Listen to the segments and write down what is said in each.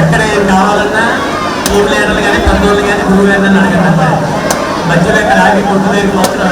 ఎక్కడ ఏం కావాలన్నా టీం లీడర్లు కానీ పెద్దోళ్ళు కానీ గురువు గారిని అడగండి. మధ్యలో ఇక్కడ ఆగి కొట్టు దగ్గర పోతున్నాం.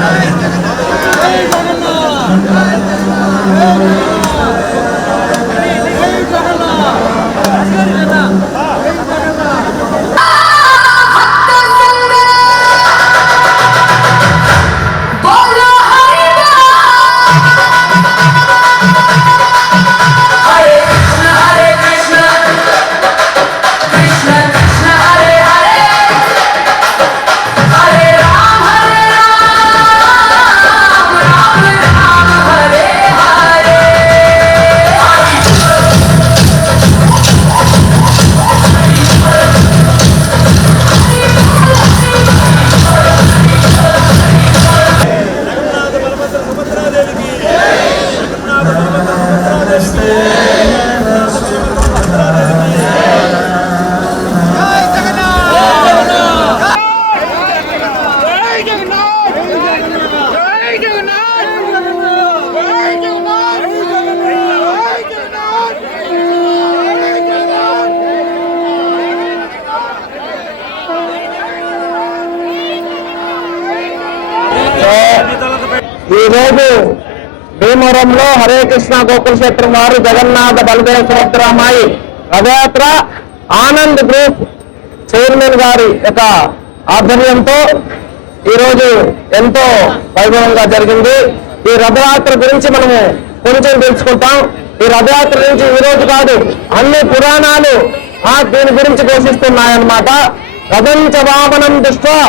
ఈరోజు భీమవరంలో హరే కృష్ణ గోకుల క్షేత్రం వారు జగన్నాథ బలదేవ సుభద్రామాయి రథయాత్ర ఆనంద్ గ్రూప్ చైర్మన్ గారి యొక్క ఆధ్వర్యంతో ఈరోజు ఎంతో వైభవంగా జరిగింది. ఈ రథయాత్ర గురించి మనము కొంచెం తెలుసుకుంటాం. ఈ రథయాత్ర నుంచి ఈ రోజు కాదు, అన్ని పురాణాలు దీని గురించి ఘోషిస్తున్నాయన్నమాట. రథం చ వామనం దృష్ట్యా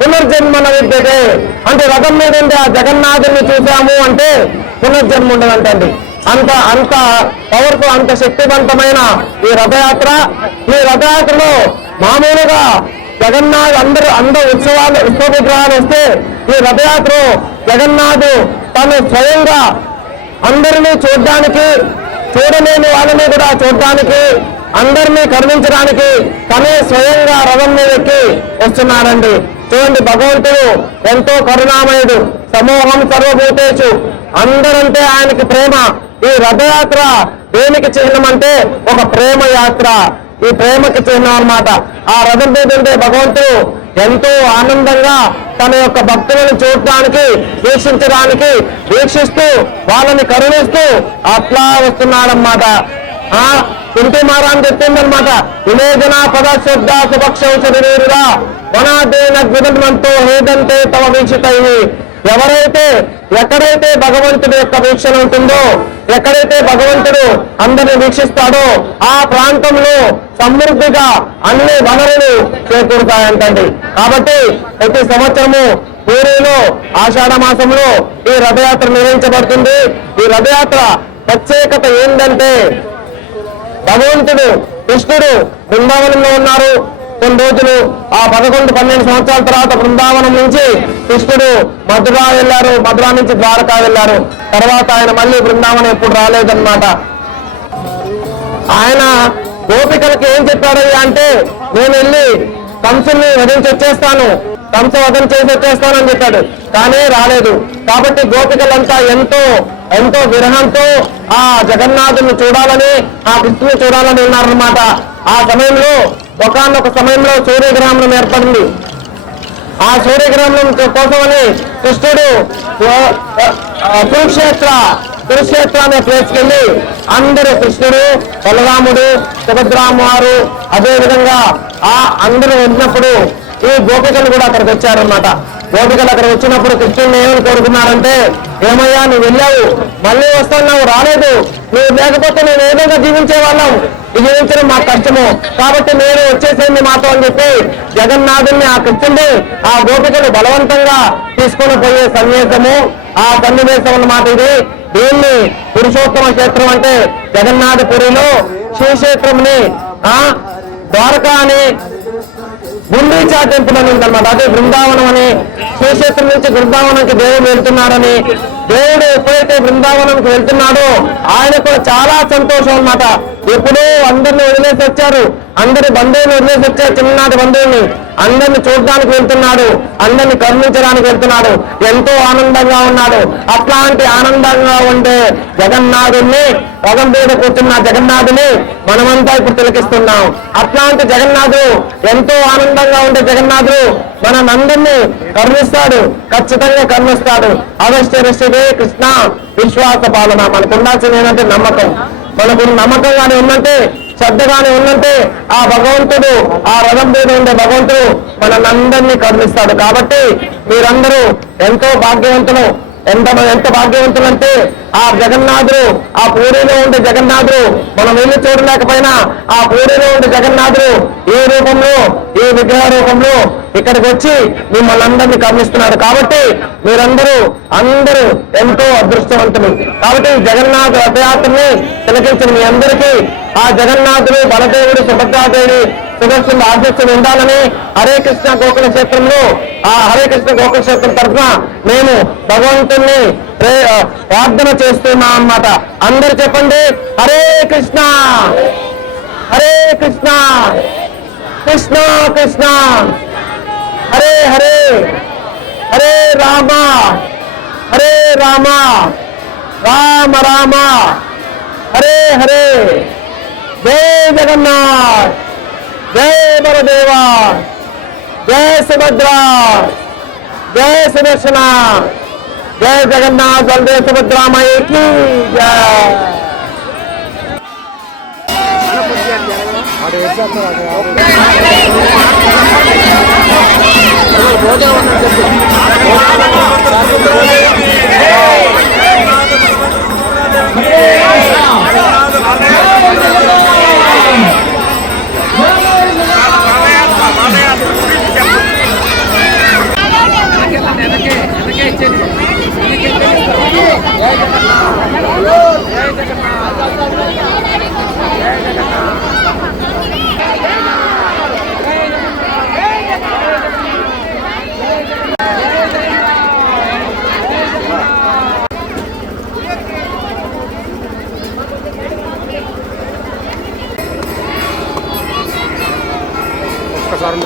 పునర్జన్మన విద్యతే అంటే రథం మీద ఉండే ఆ జగన్నాథుని చూసాము అంటే పునర్జన్మ ఉండదంటండి. అంత పవర్తో అంత శక్తివంతమైన ఈ రథయాత్ర. ఈ రథయాత్రలో మామూలుగా అందరూ ఉత్సవ విగ్రహాలు వస్తే ఈ రథయాత్రలో జగన్నాథు తను స్వయంగా అందరినీ చూడడానికి, చూడలేని వాళ్ళని కూడా చూడడానికి, అందరినీ కరుణించడానికి తనే స్వయంగా రథం మీద ఎక్కి వస్తున్నారండి. చూడండి, భగవంతుడు ఎంతో కరుణామయుడు. సమూహం సర్వభూతేషు, అందరంటే ఆయనకి ప్రేమ. ఈ రథయాత్ర దేనికి చిహ్నం అంటే ఒక ప్రేమ యాత్ర. ఈ ప్రేమకి చిహ్నం అన్నమాట. ఆ రథం మీద ఉంటే భగవంతుడు ఎంతో ఆనందంగా తన యొక్క భక్తులను చూడటానికి, వీక్షించడానికి, వీక్షిస్తూ వాళ్ళని కరుణిస్తూ అట్లా వస్తున్నాడన్నమాట. కుంటి మారాన్ని చెప్పిందనమాట. వివేచన పద శ్రద్ధ సుభక్షౌషధీరుగా వనాదేన విదంతో హేదంతే తమ వీక్షితై. ఎక్కడైతే భగవంతుడి యొక్క వీక్షణ ఉంటుందో, ఎక్కడైతే భగవంతుడు అందరిని వీక్షిస్తాడో ఆ ప్రాంతంలో సమృద్ధిగా అన్ని వనరులు చేకూరుతాయంటండి. కాబట్టి ప్రతి సంవత్సరము పూరిలో ఆషాఢ మాసంలో ఈ రథయాత్ర నిర్వహించబడుతుంది. ఈ రథయాత్ర ప్రత్యేకత ఏంటంటే, భగవంతుడు కృష్ణుడు బృందావనంలో ఉన్నారు కొన్ని రోజులు. ఆ 11-12 సంవత్సరాల తర్వాత బృందావనం నుంచి కృష్ణుడు మధుర వెళ్ళారు, మధుర నుంచి ద్వారకా వెళ్ళారు. తర్వాత ఆయన మళ్ళీ బృందావనం ఎప్పుడు రాలేదన్నమాట. ఆయన గోపికలకి ఏం చెప్పాడయ్యా అంటే, నేను వెళ్ళి కంసుని వధించి వచ్చేస్తాను, కంస వధం చేసి వచ్చేస్తానని చెప్పాడు. కానీ రాలేదు. కాబట్టి గోపికలంతా ఎంతో విరహంతో ఆ జగన్నాథుని చూడాలని, ఆ కృష్ణుని చూడాలని ఉన్నారన్నమాట. ఆ సమయంలో ఒకానొక సమయంలో సూర్యగ్రహణం ఏర్పడింది. ఆ సూర్యగ్రహణం కోసమని కృష్ణుడు కురుక్షేత్ర అనే ప్లేస్కి వెళ్ళి అందరూ కృష్ణుడు, బలరాముడు, సుభద్రామ్మవారు అదేవిధంగా అందరూ వెళ్ళినప్పుడు ఈ గోపికలు కూడా అక్కడికి వచ్చారన్నమాట. గోపికలు అక్కడ వచ్చినప్పుడు కృష్ణుడిని ఏమని కోరుకున్నారంటే, ఏమయ్యా నువ్వు వెళ్ళావు, మళ్ళీ వస్తున్నావు, రాలేదు, నువ్వు లేకపోతే నేను ఏదైనా జీవించే వాళ్ళం, జీవించడం మాకు కష్టము, కాబట్టి నేను వచ్చేసేయండి మాతో అని చెప్పి జగన్నాథుని ఆ కృష్ణుడిని ఆ గోపికలు బలవంతంగా తీసుకొని పోయే ఆ సన్నివేశం అన్నమాట ఇది. దీన్ని పురుషోత్తమ క్షేత్రం అంటే జగన్నాథపురిలో శ్రీక్షేత్రంని ద్వారకా అని గుండీచా టెంపుల్ అని ఉందన్నమాట. అదే బృందావనం అని. శ్రీక్షేత్రం నుంచి బృందావనంకి దేవుడు వెళ్తున్నాడని, దేవుడు ఎప్పుడైతే బృందావనంకి వెళ్తున్నాడో ఆయన కూడా చాలా సంతోషం అన్నమాట. ఇప్పుడు అందరిని వదిలేసి వచ్చారు, అందరి బంధువులు వదిలేసి వచ్చారు, చిన్ననాటి బంధువుల్ని అందరిని చూడడానికి వెళ్తున్నాడు, అందరిని కరుణించడానికి వెళ్తున్నాడు, ఎంతో ఆనందంగా ఉన్నాడు. అట్లాంటి ఆనందంగా ఉండే జగన్నాథుణ్ణి, రథం మీద కూర్చున్న జగన్నాథుని మనమంతా ఇప్పుడు తిలకిస్తున్నాం. అట్లాంటి జగన్నాథుడు, ఎంతో ఆనందంగా ఉండే జగన్నాథుడు మనందరినీ కరుణిస్తాడు, ఖచ్చితంగా కరుణిస్తాడు. అవశ్యరిష్టిదే కృష్ణ విశ్వాస పాలన. మనకు ఉండాల్సింది ఏంటంటే నమ్మకం. మనకు నమ్మకంగానే ఉందంటే, శ్రద్ధగానే ఉందంటే ఆ భగవంతుడు, ఆ రథం మీద ఉండే భగవంతుడు మనందరినీ కరుణిస్తాడు. కాబట్టి మీరందరూ ఎంతో భాగ్యవంతులు. ఎంత భాగ్యవంతులు అంటే ఆ జగన్నాథుడు, ఆ పూరిలో ఉండే జగన్నాథుడు మనం వెళ్ళి చూడలేకపోయినా ఆ పూరిలో ఉండే జగన్నాథుడు ఈ రూపంలో, ఈ విగ్రహ రూపంలో ఇక్కడికి వచ్చి మిమ్మల్ని అందరినీ కరుణిస్తున్నాడు. కాబట్టి అందరూ ఎంతో అదృష్టవంతులు. కాబట్టి జగన్నాథ రథయాత్రని తిలకించిన మీ అందరికీ ఆ జగన్నాథుడు, బలదేవుడు, సుభద్రాదేవి సుదర్శన ఆశీస్సులు ఉండాలని హరే కృష్ణ గోకుల క్షేత్రంలో, ఆ హరే కృష్ణ గోకుల క్షేత్రం తరఫున మేము భగవంతుణ్ణి ప్రార్థన చేస్తున్నాం అన్నమాట. అందరు చెప్పండి, హరే కృష్ణ హరే కృష్ణ కృష్ణ కృష్ణ హరే హరే, హరే రామ హరే రామ రామ రామ హరే హరే. జై జగన్నాథ్, జై బలదేవ, జై సుభద్ర, జై సుదర్శన, జై జగన్నాథ్ బలదేవ సుభద్రామయ్యకి జై. ఒక్కసారి